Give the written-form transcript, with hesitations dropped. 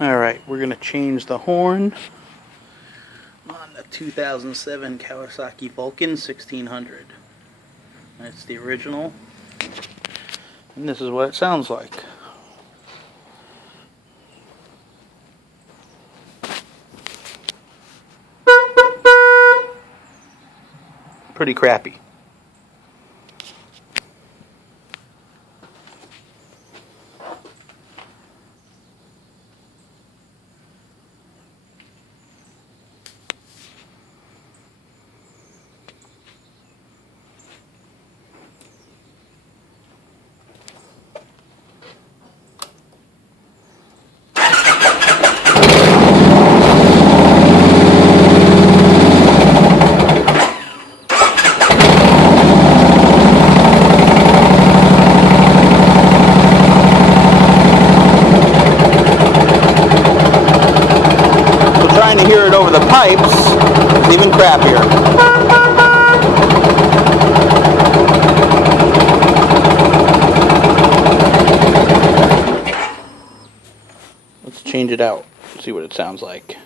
Alright, we're going to change the horn on the 2007 Kawasaki Vulcan 1600. That's the original. And this is what it sounds like. Pretty crappy. Trying to hear it over the pipes is even crappier. Let's change it out, see what it sounds like.